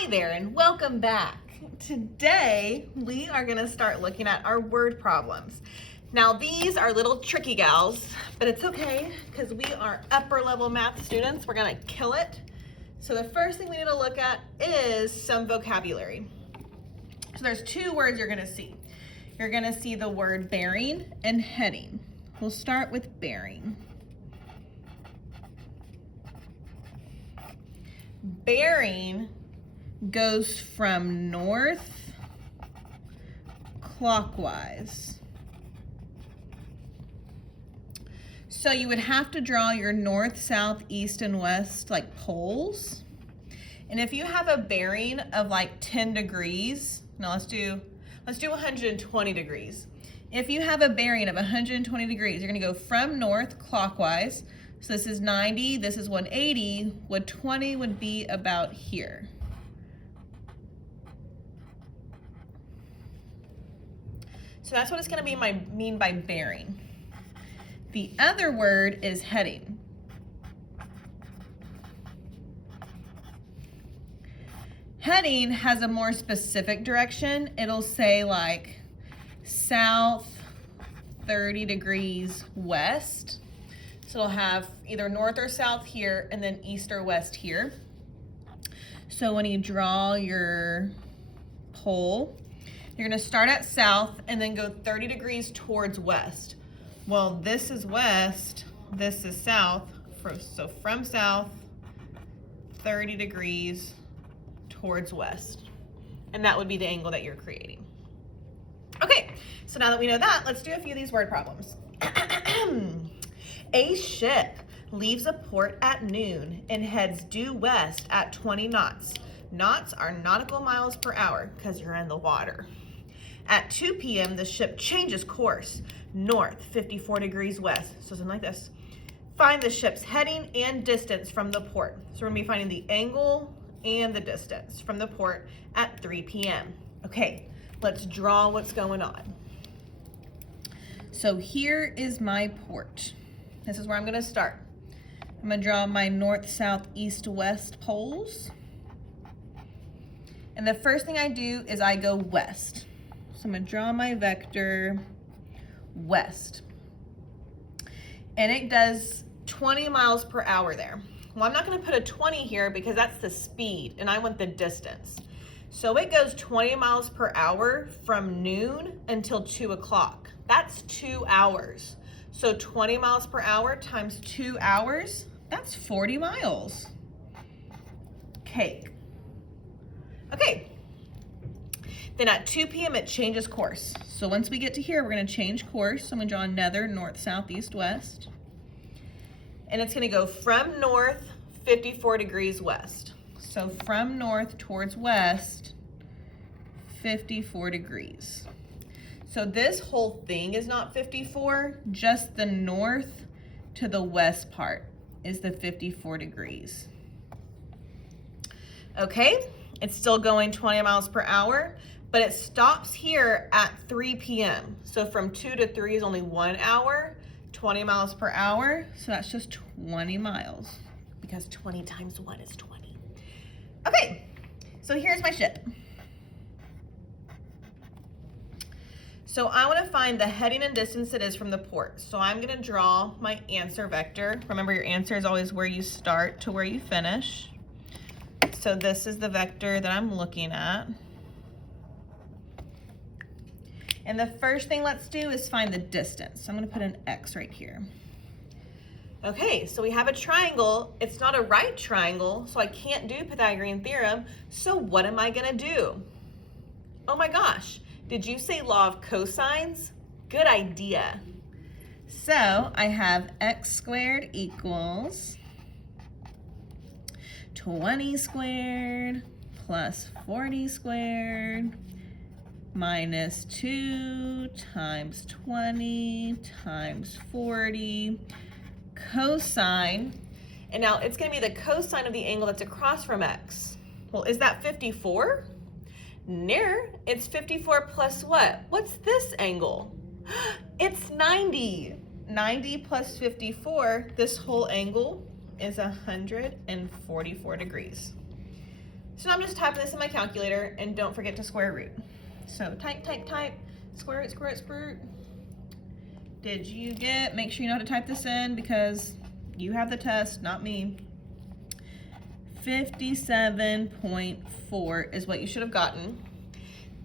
Hi there and welcome back. Today we are going to start looking at our word problems. Now these are little tricky gals, but it's okay because we are upper level math students. We're going to kill it. So the first thing we need to look at is some vocabulary. So there's two words you're going to see. You're going to see the word bearing and heading. We'll start with bearing. Bearing goes from north clockwise. So you would have to draw your north, south, east, and west like poles. And if you have a bearing of like 10 degrees, now let's do 120 degrees. If you have a bearing of 120 degrees, you're gonna go from north clockwise. So this is 90, this is 180, 120 would be about here. So that's what it's gonna be mean by bearing. The other word is heading. Heading has a more specific direction. It'll say like south 30 degrees west. So it'll have either north or south here and then east or west here. So when you draw your pole, you're gonna start at south and then go 30 degrees towards west. Well, this is west, this is south, so from south, 30 degrees towards west. And that would be the angle that you're creating. Okay, so now that we know that, let's do a few of these word problems. A ship leaves a port at noon and heads due west at 20 knots. Knots are nautical miles per hour because you're in the water. At 2 p.m., the ship changes course, north 54 degrees west, so something like this. Find the ship's heading and distance from the port. So we're gonna be finding the angle and the distance from the port at 3 p.m. Okay, let's draw what's going on. So here is my port. This is where I'm gonna start. I'm gonna draw my north, south, east, west poles. And the first thing I do is I go west. So I'm gonna draw my vector west. And it does 20 miles per hour there. Well, I'm not gonna put a 20 here because that's the speed and I want the distance. So it goes 20 miles per hour from noon until 2 o'clock. That's 2 hours. So 20 miles per hour times 2 hours, that's 40 miles. Cake. Okay. Then at 2 p.m. it changes course. So once we get to here, we're gonna change course. So I'm gonna draw another north, south, east, west. And it's gonna go from north 54 degrees west. So from north towards west, 54 degrees. So this whole thing is not 54, just the north to the west part is the 54 degrees. Okay, it's still going 20 miles per hour, but it stops here at 3 p.m. So from 2 to 3 is only 1 hour, 20 miles per hour. So that's just 20 miles because 20 times 1 is 20. Okay, so here's my ship. So I want to find the heading and distance it is from the port. So I'm going to draw my answer vector. Remember, your answer is always where you start to where you finish. So this is the vector that I'm looking at. And the first thing let's do is find the distance. So I'm going to put an X right here. Okay, so we have a triangle. It's not a right triangle, so I can't do Pythagorean theorem. So what am I going to do? Oh my gosh. Did you say law of cosines? Good idea. So I have x squared equals 20 squared plus 40 squared minus 2 times 20 times 40 cosine. And now it's going to be the cosine of the angle that's across from x. Well, is that 54? No, it's 54 plus what? What's this angle? It's 90. 90 plus 54, this whole angle is 144 degrees. So now I'm just typing this in my calculator, and don't forget to square root. So type, square root, square root, square root. Did you get, make sure you know how to type this in because you have the test, not me. 57.4 is what you should have gotten.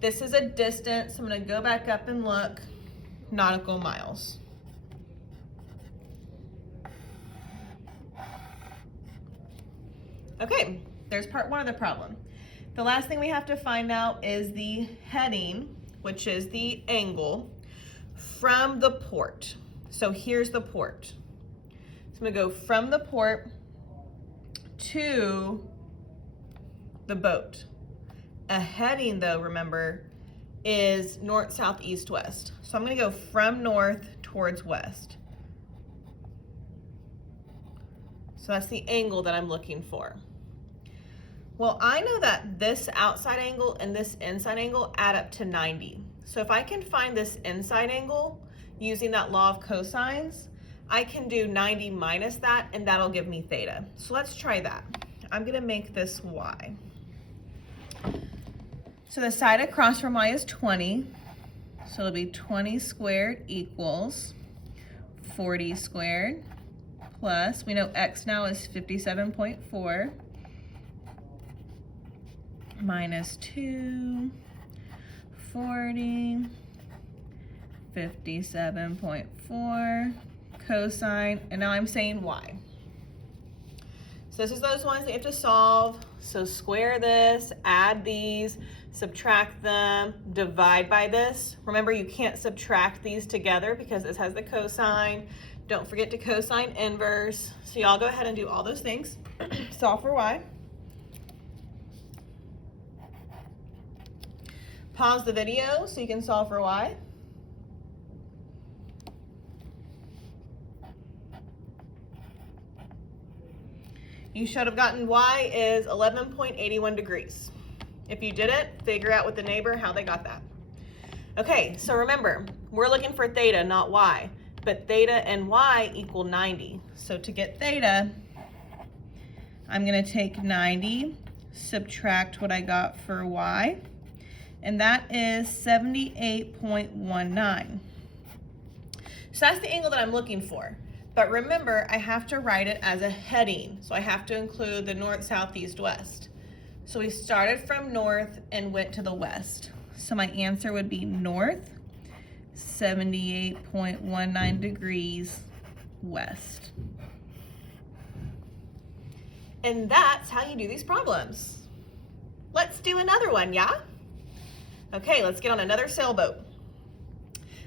This is a distance. I'm going to go back up and look. Nautical miles. Okay, there's part one of the problem. The last thing we have to find out is the heading, which is the angle from the port. So here's the port. So I'm going to go from the port to the boat. A heading, though, remember, is north, south, east, west. So I'm going to go from north towards west. So that's the angle that I'm looking for. Well, I know that this outside angle and this inside angle add up to 90. So if I can find this inside angle using that law of cosines, I can do 90 minus that, and that'll give me theta. So let's try that. I'm going to make this y. So the side across from y is 20. So it'll be 20 squared equals 40 squared plus, we know x now is 57.4 minus 2, 40, 57.4 cosine, and now I'm saying y. So this is those ones that you have to solve. So square this, add these, subtract them, divide by this. Remember, you can't subtract these together because this has the cosine. Don't forget to cosine inverse. So y'all go ahead and do all those things. Solve for y. Pause the video so you can solve for y. You should have gotten y is 11.81 degrees. If you didn't, figure out with the neighbor how they got that. Okay, so remember, we're looking for theta, not y, but theta and y equal 90. So to get theta, I'm going to take 90, subtract what I got for y, and that is 78.19. So that's the angle that I'm looking for. But remember, I have to write it as a heading. So I have to include the north, south, east, west. So we started from north and went to the west. So my answer would be north, 78.19 degrees west. And that's how you do these problems. Let's do another one, yeah? Okay, let's get on another sailboat.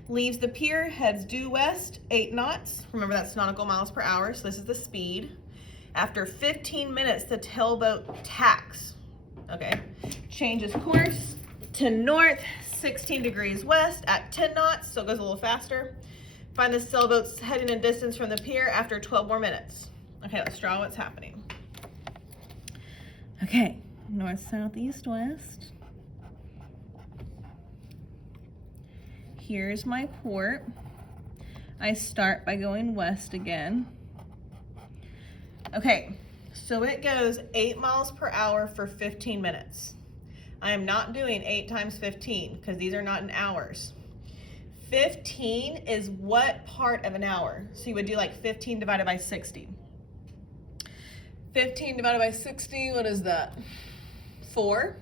Leaves the pier, heads due west, 8 knots. Remember, that's nautical miles per hour, so this is the speed. After 15 minutes, the tailboat tacks. Okay, changes course to north, 16 degrees west at 10 knots, so it goes a little faster. Find the sailboat's heading and distance from the pier after 12 more minutes. Okay, let's draw what's happening. Okay, north, south, east, west. Here's my port. I start by going west again. Okay, so it goes 8 miles per hour for 15 minutes. I am not doing 8 times 15 because these are not in hours. 15 is what part of an hour? So you would do like 15 divided by 60. 15 divided by 60, what is that? 4.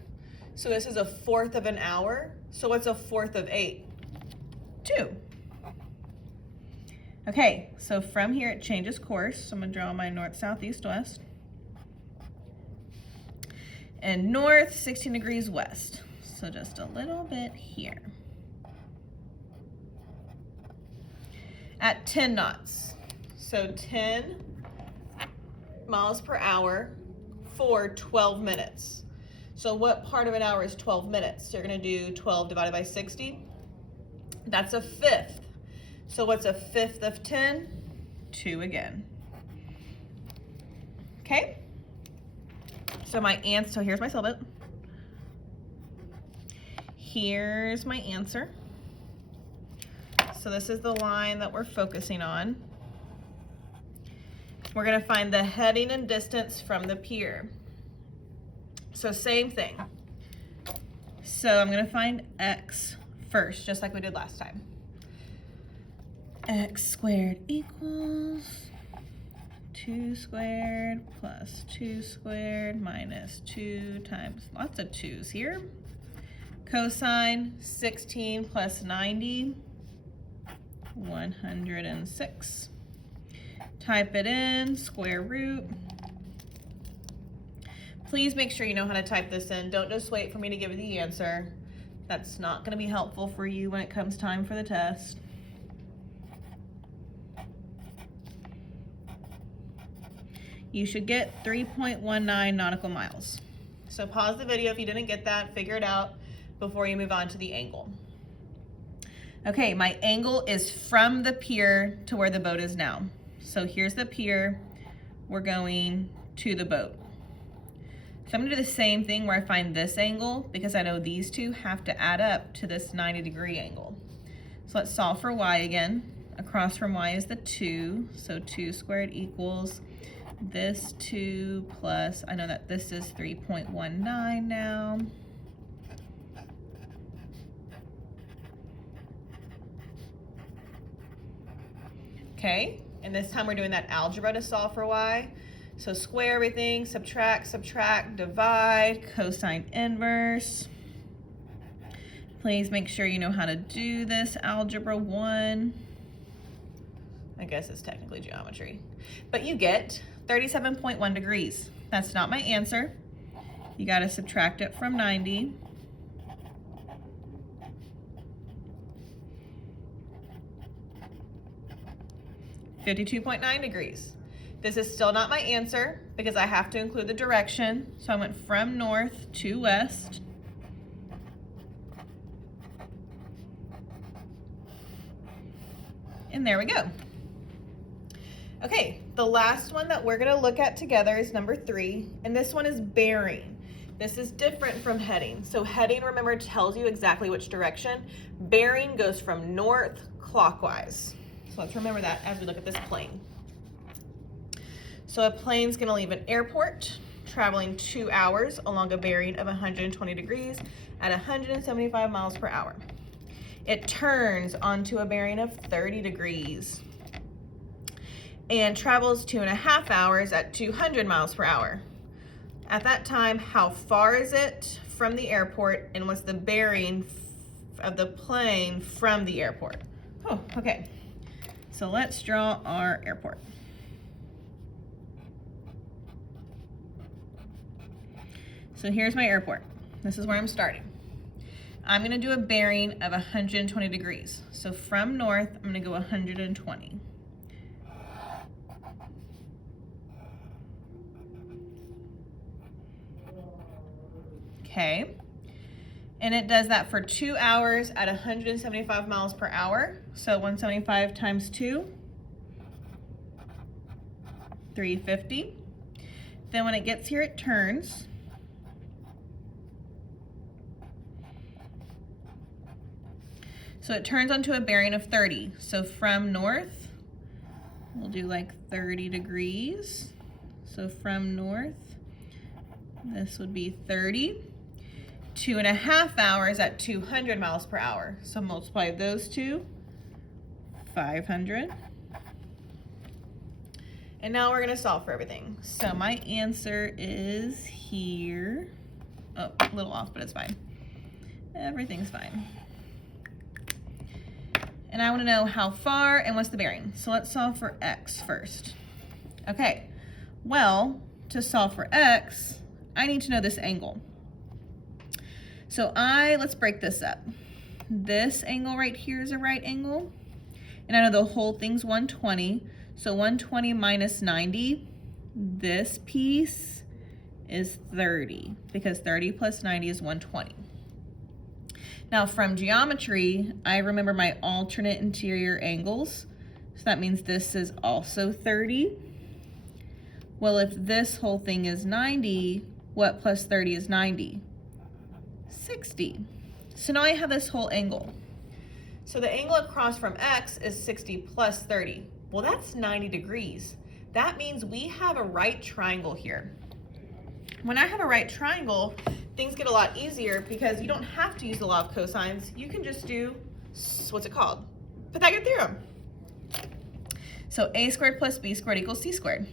So this is a fourth of an hour. So what's a fourth of 8? 2. Okay, so from here it changes course. So I'm gonna draw my north, south, east, west. And north, 16 degrees west. So just a little bit here. At 10 knots. So 10 miles per hour for 12 minutes. So what part of an hour is 12 minutes? So you're gonna do 12 divided by 60. That's a fifth. So what's a fifth of 10? 2 again. Okay? So my answer, so here's my sailboat. Here's my answer. So this is the line that we're focusing on. We're gonna find the heading and distance from the pier. So same thing. So I'm gonna find x first, just like we did last time. X squared equals 2 squared plus 2 squared minus 2 times, lots of 2's here. Cosine 16 plus 90, 106. Type it in, square root. Please make sure you know how to type this in. Don't just wait for me to give you the answer. That's not going to be helpful for you when it comes time for the test. You should get 3.19 nautical miles. So pause the video if you didn't get that, figure it out before you move on to the angle. Okay, my angle is from the pier to where the boat is now. So here's the pier, we're going to the boat. So I'm gonna do the same thing where I find this angle because I know these two have to add up to this 90-degree angle. So let's solve for y again. Across from y is the 2, so 2 squared equals this 2 plus, I know that this is 3.19 now. Okay, and this time we're doing that algebra to solve for y. So square everything, subtract, subtract, divide, cosine inverse. Please make sure you know how to do this algebra 1. I guess it's technically geometry. But you get 37.1 degrees. That's not my answer. You gotta subtract it from 90. $52.9 degrees. This is still not my answer because I have to include the direction. So I went from north to west. And there we go. Okay, the last one that we're gonna look at together is number 3, and this one is bearing. This is different from heading. So heading, remember, tells you exactly which direction. Bearing goes from north clockwise. So let's remember that as we look at this plane. So a plane's gonna leave an airport, traveling 2 hours along a bearing of 120 degrees at 175 miles per hour. It turns onto a bearing of 30 degrees and travels 2.5 hours at 200 miles per hour. At that time, how far is it from the airport and what's the bearing of the plane from the airport? Oh, okay. So let's draw our airport. So here's my airport. This is where I'm starting. I'm gonna do a bearing of 120 degrees. So from north, I'm gonna go 120. Okay, and it does that for 2 hours at 175 miles per hour. So 175 times 2, 350. Then when it gets here, it turns. So it turns onto a bearing of 30. So from north, we'll do like 30 degrees. So from north, this would be 30. 2.5 hours at 200 miles per hour. So multiply those two, 500. And now we're gonna solve for everything. So my answer is here. Oh, a little off, but it's fine. Everything's fine. And I wanna know how far and what's the bearing. So let's solve for x first. Okay, well, to solve for x, I need to know this angle. So let's break this up. This angle right here is a right angle. And I know the whole thing's 120. So 120 minus 90, this piece is 30, because 30 plus 90 is 120. Now from geometry, I remember my alternate interior angles. So that means this is also 30. Well, if this whole thing is 90, what plus 30 is 90? 60. So now I have this whole angle. So the angle across from x is 60 plus 30. Well, that's 90 degrees. That means we have a right triangle here. When I have a right triangle, things get a lot easier because you don't have to use the law of cosines. You can just do, what's it called? Pythagorean theorem. So a squared plus b squared equals c squared.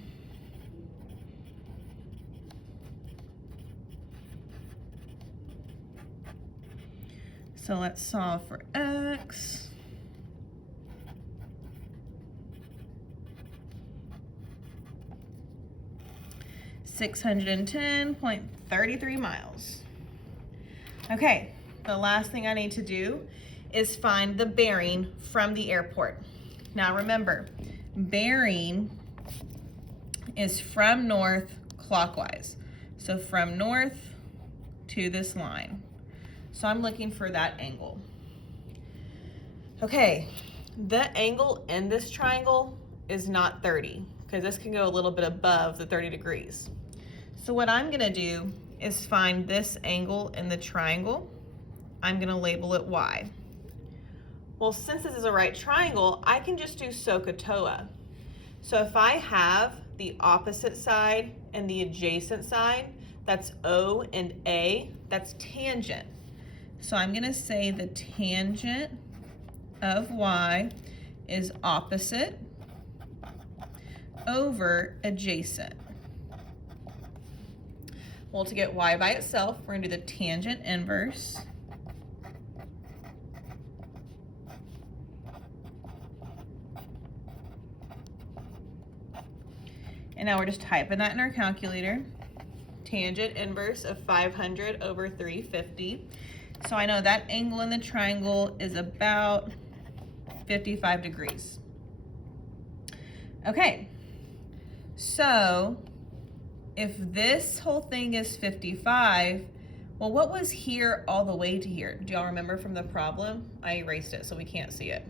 So let's solve for x. (610.33 miles). Okay, the last thing I need to do is find the bearing from the airport. Now remember, bearing is from north clockwise. So from north to this line. So I'm looking for that angle. Okay, the angle in this triangle is not 30 because this can go a little bit above the 30 degrees. So what I'm gonna do is find this angle in the triangle. I'm gonna label it Y. Well, since this is a right triangle, I can just do SOHCAHTOA. So if I have the opposite side and the adjacent side, that's O and A, that's tangent. So I'm gonna say the tangent of Y is opposite over adjacent. Well, to get Y by itself, we're gonna do the tangent inverse and now we're just typing that in our calculator. Tangent inverse of 500 over 350. So I know that angle in the triangle is about 55 degrees. Okay, so if this whole thing is 55, well, what was here all the way to here? Do y'all remember from the problem? I erased it so we can't see it.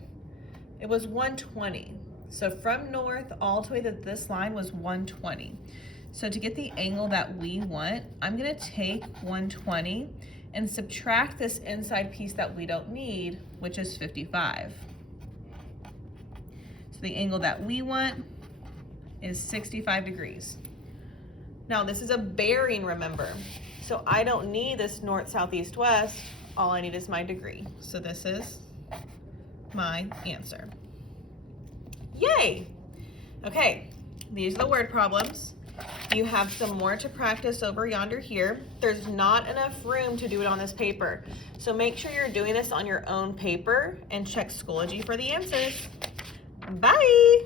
It was 120. So from north all the way to this line was 120. So to get the angle that we want, I'm gonna take 120 and subtract this inside piece that we don't need, which is 55. So the angle that we want is 65 degrees. Now this is a bearing, remember. So I don't need this north, south, east, west. All I need is my degree. So this is my answer. Yay! Okay, these are the word problems. You have some more to practice over yonder here. There's not enough room to do it on this paper. So make sure you're doing this on your own paper and check Schoology for the answers. Bye!